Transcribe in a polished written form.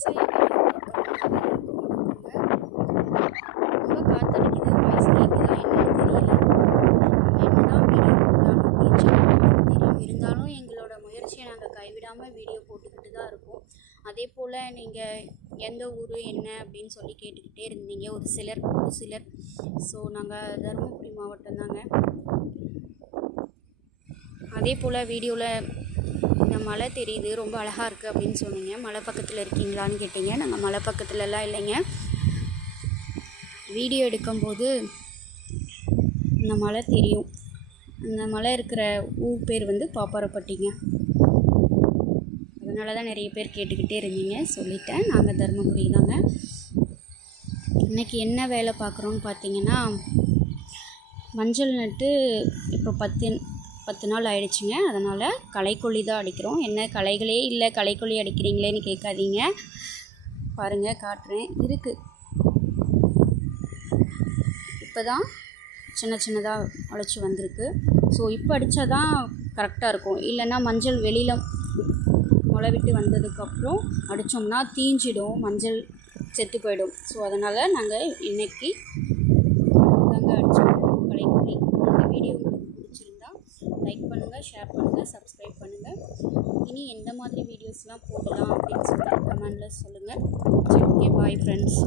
விவசாய ரொம்ப காத்தடிக்குது. வாய்ஸ் கேட்குதா என்னன்னு தெரியல. நம்ம என்னதான் வீடியோ போட்டாலும் ரீச் தெரியும். இருந்தாலும் எங்களோட முயற்சியை நாங்கள் கைவிடாமல் வீடியோ போட்டுக்கிட்டு தான் இருக்கோம். அதே போல் நீங்கள் எந்த ஊர் என்ன அப்படின்னு சொல்லி கேட்டுக்கிட்டே இருந்தீங்க ஒரு சிலர். ஸோ நாங்கள் தருமபுரி மாவட்டம் தாங்க. அதே போல் வீடியோவில் இந்த மலை தெரியுது, ரொம்ப அழகாக இருக்குது அப்படின்னு சொன்னீங்க. மலை பக்கத்தில் இருக்கீங்களான்னு கேட்டீங்க. நாங்கள் மலை பக்கத்துலலாம் இல்லைங்க. வீடியோ எடுக்கும்போது இந்த மலை தெரியும். அந்த மலை இருக்கிற ஊர் பேர் வந்து பாப்பாரப்பட்டிங்க. அதனால தான் நிறைய பேர் கேட்டுக்கிட்டே இருந்தீங்க. சொல்லிட்டேன், நாங்கள் தருமபுரி தாங்க. இன்றைக்கி என்ன வேலை பார்க்குறோன்னு பார்த்தீங்கன்னா, மஞ்சள் நட்டு இப்போ 10 நாள் ஆயிடுச்சுங்க. அதனால் களைக்கொல்லி தான் அடிக்கிறோம். என்ன களைகளே இல்லை, களைக்கொல்லி அடிக்கிறீங்களேன்னு கேட்காதீங்க. பாருங்கள், காட்டுறேன். இருக்குது, இப்போ தான் சின்னதாக முளைச்சி வந்திருக்கு. ஸோ இப்போ அடித்தா தான் கரெக்டாக இருக்கும். இல்லைன்னா மஞ்சள் வெளியில் முளை விட்டு வந்ததுக்கப்புறம் அடித்தோம்னா தீஞ்சிடும், மஞ்சள் செத்து போயிடும். ஸோ அதனால் நாங்கள் இன்றைக்கி தாங்க அடிச்சுருக்கோம் களைக்கொல்லி. இந்த வீடியோ உங்களுக்கு பிடிச்சிருந்தா லைக் பண்ணுங்கள், ஷேர் பண்ணுங்கள், சப்ஸ்கிரைப் பண்ணுங்கள். இனி எந்த மாதிரி வீடியோஸ்லாம் போடலாம் அப்படின்னு சொல்லி கமெண்டில் சொல்லுங்கள். சரி, ஓகே, பாய் ஃப்ரெண்ட்ஸ்.